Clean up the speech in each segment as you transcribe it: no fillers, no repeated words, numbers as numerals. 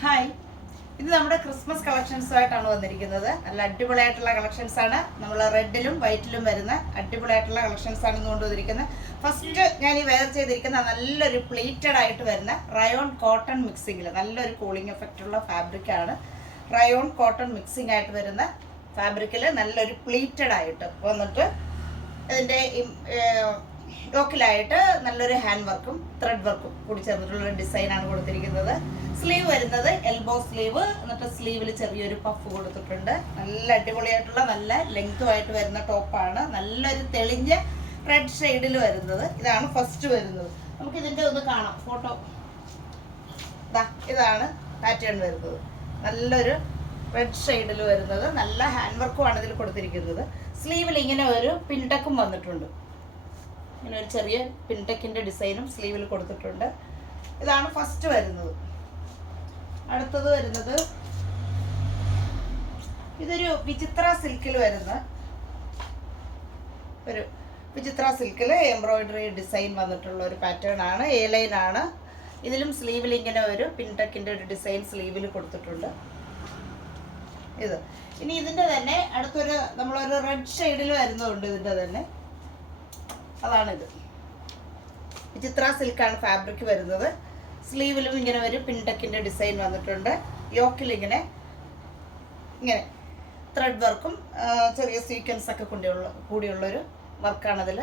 Hi, ഇത് നമ്മുടെ Christmas കളക്ഷൻസുമായിട്ടാണ് വന്നിരിക്കുന്നത്. നല്ല അടിപൊളിയായിട്ടുള്ള കളക്ഷൻസ് ആണ്. നമ്മൾ റെഡിലും വൈറ്റിലും വരുന്ന അടിപൊളിയായിട്ടുള്ള കളക്ഷൻസ് ആണ് ഇന്ന് കൊണ്ടുവന്നിരിക്കുന്നത്. ഫസ്റ്റ് ഞാൻ ഈ വെയർ ചെയ്തിരിക്കുന്ന നല്ലൊരു പ്ലീറ്റഡ് ആയിട്ട് വരുന്ന റയോൺ കോട്ടൺ മിക്സിങ്ങിൽ നല്ലൊരു കൂളിംഗ് എഫക്റ്റ് ഉള്ള ഫാബ്രിക്കാണ്. റയോൺ കോട്ടൺ മിക്സിംഗ് ആയിട്ട് വരുന്ന ഫാബ്രിക്കിൽ നല്ലൊരു പ്ലീറ്റഡ് ആയിട്ട് വന്നിട്ട് ഇതിൻ്റെ യോക്കിലായിട്ട് നല്ലൊരു ഹാൻഡ് വർക്കും ത്രെഡ് വർക്കും കൂടി ചേർന്നിട്ടുള്ള ഡിസൈനാണ് കൊടുത്തിരിക്കുന്നത്. സ്ലീവ് വരുന്നത് എൽബോ സ്ലീവ്, എന്നിട്ട് സ്ലീവിൽ ചെറിയൊരു പഫ് കൊടുത്തിട്ടുണ്ട്. നല്ല അടിപൊളിയായിട്ടുള്ള നല്ല ലെങ്തുമായിട്ട് വരുന്ന ടോപ്പാണ്. നല്ലൊരു തെളിഞ്ഞ റെഡ് ഷെയ്ഡിൽ വരുന്നത്. ഇതാണ് ഫസ്റ്റ് വരുന്നത്. നമുക്ക് ഇതിൻ്റെ ഒന്ന് കാണാം ഫോട്ടോ. ഇതാണ് പാറ്റേൺ വരുന്നത്. നല്ലൊരു റെഡ് ഷെയ്ഡിൽ വരുന്നത്. നല്ല ഹാൻഡ് വർക്കുമാണ് ഇതിൽ കൊടുത്തിരിക്കുന്നത്. സ്ലീവിൽ ഇങ്ങനെ ഒരു പിൻടക്കും വന്നിട്ടുണ്ട്. ഇങ്ങനെ ഒരു ചെറിയ പിൻടെക്കിൻ്റെ ഡിസൈനും സ്ലീവിൽ കൊടുത്തിട്ടുണ്ട്. ഇതാണ് ഫസ്റ്റ് വരുന്നത്. അടുത്തത് വരുന്നത് ഇതൊരു വിചിത്ര സിൽക്കിൽ വരുന്ന ഒരു വിചിത്ര സിൽക്കിൽ എംബ്രോയിഡറി ഡിസൈൻ വന്നിട്ടുള്ള ഒരു പാറ്റേൺ ആണ്. എ ലൈൻ ആണ്. ഇതിലും സ്ലീവിൽ ഇങ്ങനെ ഒരു പിൻടെക്കിൻ്റെ ഒരു ഡിസൈൻ സ്ലീവിൽ കൊടുത്തിട്ടുണ്ട്. ഇത് ഇനി ഇതിൻ്റെ തന്നെ അടുത്തൊരു നമ്മളൊരു റെഡ് ഷെയ്ഡിൽ വരുന്നുണ്ട്. ഇതിൻ്റെ തന്നെ അതാണിത്. വിചിത്ര സിൽക്കാണ് ഫാബ്രിക് വരുന്നത്. സ്ലീവിലും ഇങ്ങനെ ഒരു പിൻടെക്കിൻ്റെ ഡിസൈൻ വന്നിട്ടുണ്ട്. യോക്കിൽ ഇങ്ങനെ ത്രെഡ് വർക്കും ചെറിയ സീക്വൻസ് ഒക്കെ കൂടിയുള്ളൊരു വർക്കാണ് അതിൽ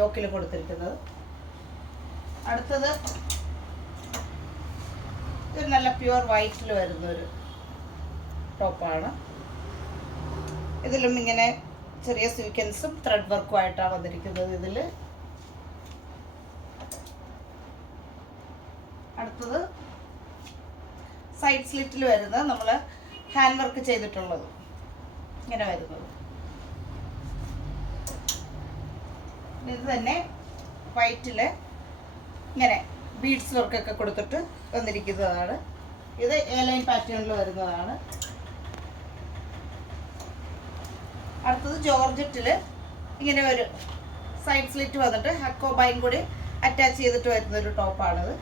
യോക്കിൽ കൊടുത്തിരിക്കുന്നത്. അടുത്തത് ഇത് നല്ല പ്യുവർ വൈറ്റിൽ വരുന്നൊരു ടോപ്പാണ്. ഇതിലും ഇങ്ങനെ ചെറിയ സീക്വൻസും ത്രെഡ് വർക്കും ആയിട്ടാണ് വന്നിരിക്കുന്നത്. ഇതിൽ അടുത്തത് സൈഡ് സ്ലിറ്റിൽ വരുന്നത് നമ്മൾ ഹാൻഡ് വർക്ക് ചെയ്തിട്ടുള്ളത് ഇങ്ങനെ വരുന്നത്. ഇത് തന്നെ വൈറ്റിൽ ഇങ്ങനെ ബീഡ്സ് വർക്കൊക്കെ കൊടുത്തിട്ട് വന്നിരിക്കുന്നതാണ്. ഇത് എ ലൈൻ പാറ്റേണിൽ വരുന്നതാണ്. അടുത്തത് ജോർജറ്റിൽ ഇങ്ങനെ ഒരു സൈഡ് സ്ലിറ്റ് വന്നിട്ട് ഹക്കോബൈൻ കൂടി അറ്റാച്ച് ചെയ്തിട്ട് വരുന്നൊരു ടോപ്പാണിത്.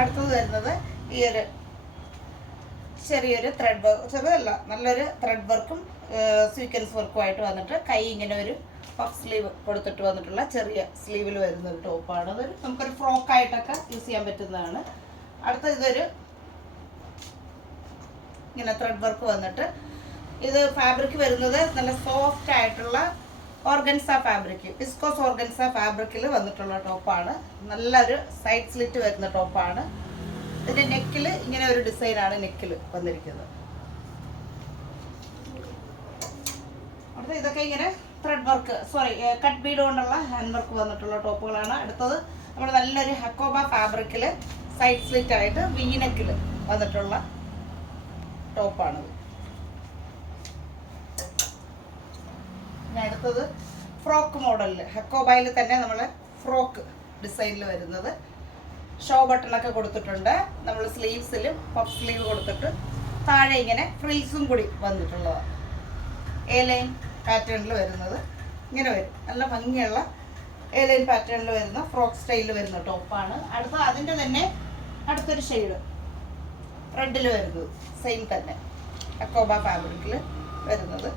അടുത്തത് വരുന്നത് ഈ ഒരു ചെറിയൊരു ത്രെഡ് വർക്ക്, ചെറുതല്ല നല്ലൊരു ത്രെഡ് വർക്കും സീക്വൻസ് വർക്കും ആയിട്ട് വന്നിട്ട് കൈ ഇങ്ങനെ ഒരു പഫ് സ്ലീവ് കൊടുത്തിട്ട് വന്നിട്ടുള്ള ചെറിയ സ്ലീവിൽ വരുന്ന ഒരു ടോപ്പാണ്. അതൊരു നമുക്കൊരു ഫ്രോക്കായിട്ടൊക്കെ യൂസ് ചെയ്യാൻ പറ്റുന്നതാണ്. അടുത്ത ഇതൊരു ഇങ്ങനെ ത്രെഡ് വർക്ക് വന്നിട്ട് ഇത് ഫാബ്രിക് വരുന്നത് നല്ല സോഫ്റ്റ് ആയിട്ടുള്ള ഓർഗൻസ ഫാബ്രിക്, വിസ്കോസ് ഓർഗൻസ ഫാബ്രിക്കിൽ വന്നിട്ടുള്ള ടോപ്പാണ്. നല്ലൊരു സൈഡ് സ്ലിറ്റ് വരുന്ന ടോപ്പാണ്. ഇതിൻ്റെ നെക്കിൽ ഇങ്ങനെ ഒരു ഡിസൈനാണ് നെക്കിൽ വന്നിരിക്കുന്നത്. അടുത്ത ഇതൊക്കെ ഇങ്ങനെ ത്രെഡ് വർക്ക് കട്ട് ബീഡ് കൊണ്ടുള്ള ഹാൻഡ് വർക്ക് വന്നിട്ടുള്ള ടോപ്പുകളാണ്. അടുത്തത് നമ്മൾ നല്ലൊരു ഹക്കോബ ഫാബ്രിക്കിൽ സൈഡ് സ്ലിറ്റ് ആയിട്ട് വീനെക്കിൽ വന്നിട്ടുള്ള ടോപ്പാണിത്. അടുത്തത് ഫ്രോക്ക് മോഡലിൽ ഹക്കോബയിൽ തന്നെ നമ്മൾ ഫ്രോക്ക് ഡിസൈനിൽ വരുന്നത്. ഷോ ബട്ടണൊക്കെ കൊടുത്തിട്ടുണ്ട്. നമ്മൾ സ്ലീവ്സിലും പഫ് സ്ലീവ് കൊടുത്തിട്ട് താഴെ ഇങ്ങനെ ഫ്രിൽസും കൂടി വന്നിട്ടുള്ളതാണ്. എ ലൈൻ പാറ്റേണിൽ വരുന്നത് ഇങ്ങനെ വരും. നല്ല ഭംഗിയുള്ള എ ലൈൻ പാറ്റേണിൽ വരുന്ന ഫ്രോക്ക് സ്റ്റൈലിൽ വരുന്ന ടോപ്പാണ്. അടുത്ത അതിൻ്റെ തന്നെ അടുത്തൊരു ഷെയ്ഡ് റെഡിൽ വരുന്നത് സെയിം തന്നെ ഹക്കോബ ഫാബ്രിക്കിൽ വരുന്നത്,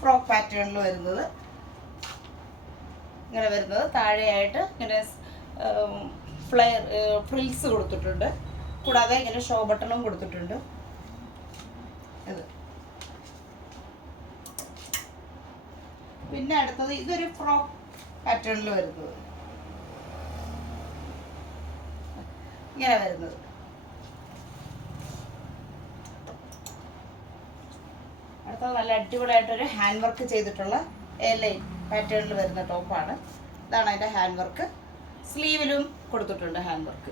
ഫ്രോക്ക് പാറ്റേണിൽ വരുന്നത് ഇങ്ങനെ വരുന്നത്. താഴെയായിട്ട് ഇങ്ങനെ ഫ്രിൽസ് കൊടുത്തിട്ടുണ്ട്. കൂടാതെ ഇങ്ങനെ ഷോ ബട്ടണും കൊടുത്തിട്ടുണ്ട്. ഇത് പിന്നെ അടുത്തത് ഇതൊരു ഫ്രോക്ക് പാറ്റേണിൽ വരുന്നത് ഇങ്ങനെ വരുന്നത്. അടുത്തത് നല്ല അടിപൊളിയായിട്ടൊരു ഹാൻഡ് വർക്ക് ചെയ്തിട്ടുള്ള എ ലൈൻ പാറ്റേണിൽ വരുന്ന ടോപ്പാണ്. ഇതാണ് അതിൻ്റെ ഹാൻഡ് വർക്ക്. സ്ലീവിലും കൊടുത്തിട്ടുണ്ട് ഹാൻഡ് വർക്ക്.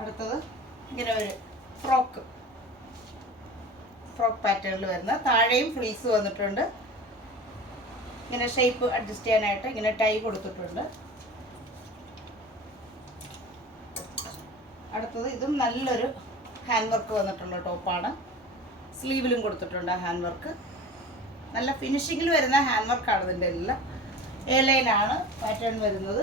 അടുത്തത് ഇങ്ങനെ ഒരു ഫ്രോക്ക് പാറ്റേണിൽ വരുന്ന താഴെയും ഫ്രീസ് വന്നിട്ടുണ്ട്. ഇങ്ങനെ ഷേപ്പ് അഡ്ജസ്റ്റ് ചെയ്യാനായിട്ട് ഇങ്ങനെ ടൈ കൊടുത്തിട്ടുണ്ട്. അടുത്തത് ഇതും നല്ലൊരു ഹാൻഡ് വർക്ക് വന്നിട്ടുള്ള ടോപ്പാണ്. സ്ലീവിലും കൊടുത്തിട്ടുണ്ട് ഹാൻഡ് വർക്ക്. നല്ല ഫിനിഷിങ്ങിൽ വരുന്ന ഹാൻഡ് വർക്കാണ് ഇതിൻ്റെ എല്ലാം. എലൈനാണ് പാറ്റേൺ വരുന്നത്.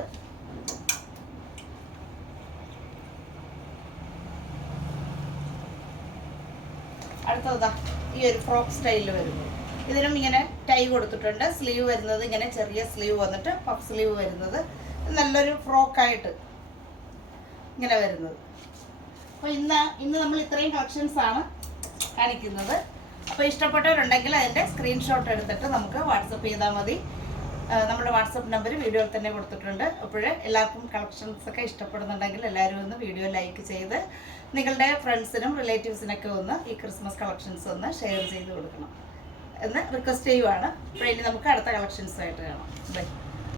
അടുത്തതാ ഈ ഒരു ഫ്രോക്ക് സ്റ്റൈലിൽ വരുന്നു. ഇതിനും ഇങ്ങനെ ടൈ കൊടുത്തിട്ടുണ്ട്. സ്ലീവ് വരുന്നത് ഇങ്ങനെ ചെറിയ സ്ലീവ് വന്നിട്ട് പഫ് സ്ലീവ് വരുന്നത്. നല്ലൊരു ഫ്രോക്കായിട്ട് ഇങ്ങനെ വരുന്നത്. അപ്പോൾ ഇന്ന് നമ്മൾ ഇത്രയും കളക്ഷൻസാണ് കാണിക്കുന്നത്. അപ്പോൾ ഇഷ്ടപ്പെട്ടവരുണ്ടെങ്കിൽ അതിൻ്റെ സ്ക്രീൻഷോട്ട് എടുത്തിട്ട് നമുക്ക് വാട്സപ്പ് ചെയ്താൽ മതി. നമ്മുടെ വാട്സപ്പ് നമ്പർ വീഡിയോയിൽ തന്നെ കൊടുത്തിട്ടുണ്ട്. അപ്പോൾ എല്ലാവർക്കും കളക്ഷൻസൊക്കെ ഇഷ്ടപ്പെടുന്നുണ്ടെങ്കിൽ എല്ലാവരും ഒന്ന് വീഡിയോ ലൈക്ക് ചെയ്ത് നിങ്ങളുടെ ഫ്രണ്ട്സിനും റിലേറ്റീവ്സിനൊക്കെ ഒന്ന് ഈ ക്രിസ്മസ് കളക്ഷൻസ് ഒന്ന് ഷെയർ ചെയ്ത് കൊടുക്കണം എന്ന് റിക്വസ്റ്റ് ചെയ്യുവാണ്. അപ്പോൾ ഇനി നമുക്ക് അടുത്ത കളക്ഷൻസായിട്ട് കാണാം. ബൈ.